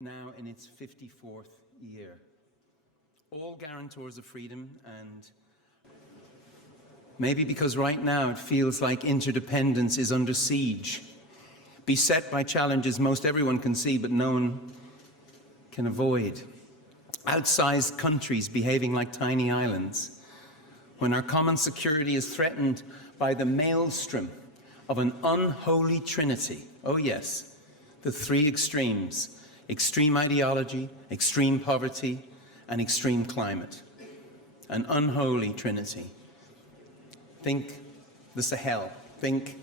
now in its 54th year. All guarantors of freedom, and maybe because right now it feels like interdependence is under siege, beset by challenges most everyone can see but no one can avoid. Outsized countries behaving like tiny islands, when our common security is threatened by the maelstrom of an unholy trinity. Oh yes, the three extremes: extreme ideology, extreme poverty, and extreme climate. An unholy trinity. Think the Sahel, think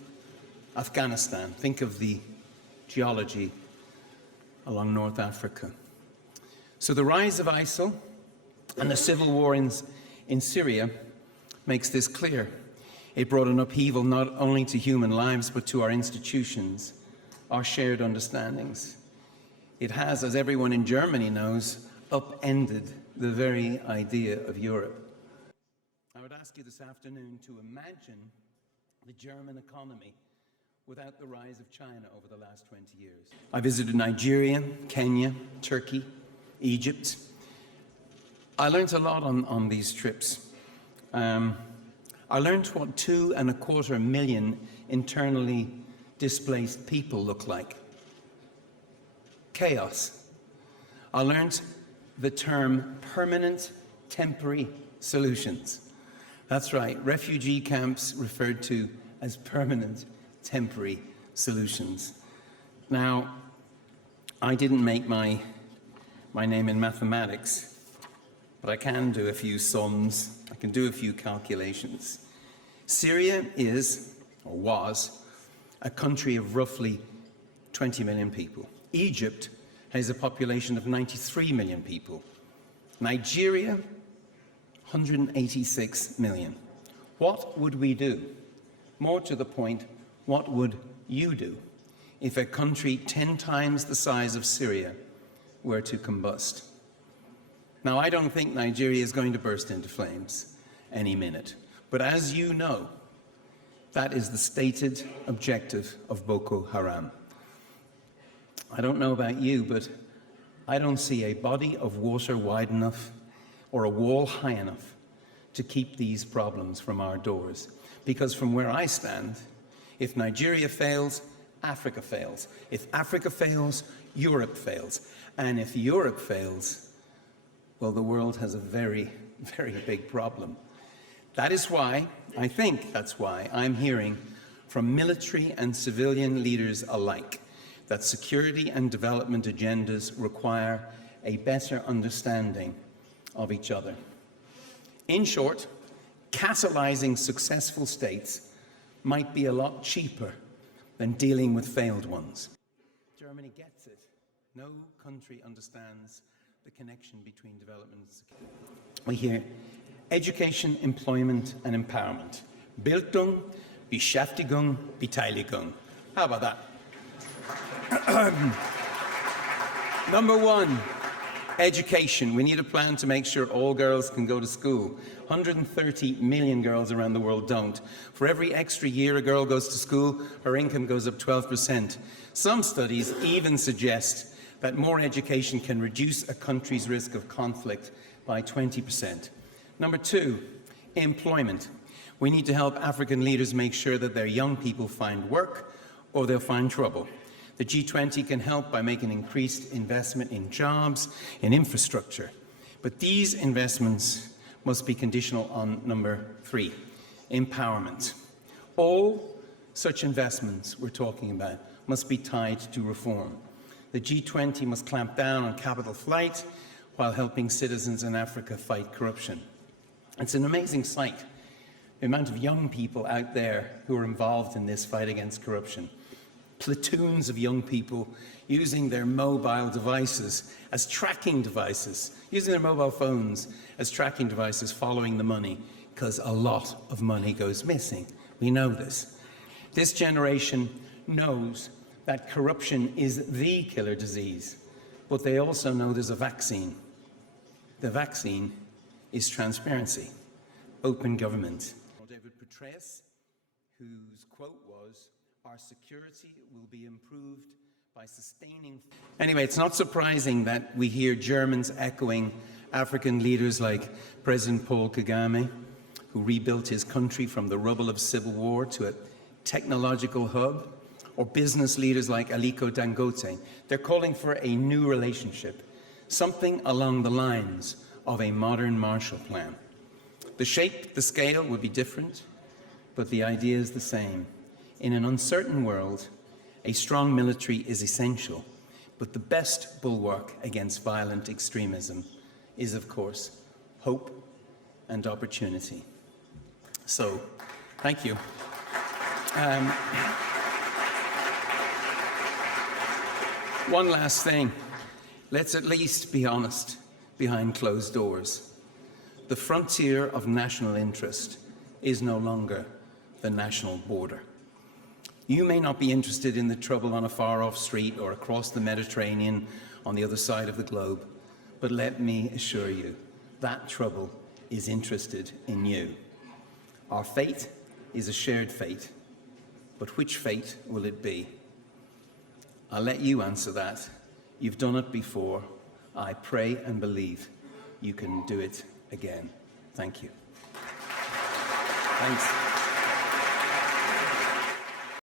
Afghanistan, think of the geology along North Africa. So the rise of Isil and the civil war in Syria makes this clear. It brought an upheaval not only to human lives, but to our institutions, our shared understandings. It has, as everyone in Germany knows, upended the very idea of Europe. I would ask you this afternoon to imagine the German economy without the rise of China over the last 20 years. I visited Nigeria, Kenya, Turkey, Egypt. I learned a lot on these trips. I learned what 2.25 million internally displaced people look like. Chaos. I learned the term permanent temporary solutions. That's right, refugee camps referred to as permanent temporary solutions. Now, I didn't make my name in mathematics, but I can do a few sums, I can do a few calculations. Syria is, or was, a country of roughly 20 million people. Egypt has a population of 93 million people. Nigeria, 186 million. What would we do? More to the point, what would you do if a country 10 times the size of Syria were to combust? Now, I don't think Nigeria is going to burst into flames any minute, but as you know, that is the stated objective of Boko Haram. I don't know about you, but I don't see a body of water wide enough or a wall high enough to keep these problems from our doors. Because from where I stand, if Nigeria fails, Africa fails. If Africa fails, Europe fails. And if Europe fails, well, the world has a very, very big problem. That is why, I think that's why, I'm hearing from military and civilian leaders alike that security and development agendas require a better understanding of each other. In short, catalyzing successful states might be a lot cheaper than dealing with failed ones. Germany gets it. No country understands the connection between development and security. We hear education, employment, and empowerment. Bildung, Beschäftigung, Beteiligung. How about that? Number one, education. We need a plan to make sure all girls can go to school. 130 million girls around the world don't. For every extra year a girl goes to school, her income goes up 12%. Some studies even suggest that more education can reduce a country's risk of conflict by 20%. Number two, employment. We need to help African leaders make sure that their young people find work or they'll find trouble. The G20 can help by making increased investment in jobs, in infrastructure. But these investments must be conditional on number three, empowerment. All such investments we're talking about must be tied to reform. The G20 must clamp down on capital flight while helping citizens in Africa fight corruption. It's an amazing sight, the amount of young people out there who are involved in this fight against corruption. Platoons of young people using their mobile devices as tracking devices, using their mobile phones as tracking devices, following the money, because a lot of money goes missing. We know this. This generation knows that corruption is the killer disease, but they also know there's a vaccine. The vaccine is transparency, open government. David Petraeus, whose quote was, "Our security will be improved by sustaining. Anyway, it's not surprising that we hear Germans echoing African leaders like President Paul Kagame, who rebuilt his country from the rubble of civil war to a technological hub, or business leaders like Aliko Dangote. They're calling for a new relationship, something along the lines of a modern Marshall Plan. The shape, the scale will be different, but the idea is the same. In an uncertain world, a strong military is essential, but the best bulwark against violent extremism is, of course, hope and opportunity. So, thank you. One last thing. Let's at least be honest behind closed doors. The frontier of national interest is no longer the national border. You may not be interested in the trouble on a far-off street or across the Mediterranean on the other side of the globe, but let me assure you, that trouble is interested in you. Our fate is a shared fate, but which fate will it be? I'll let you answer that. You've done it before. I pray and believe you can do it again. Thank you. Thanks.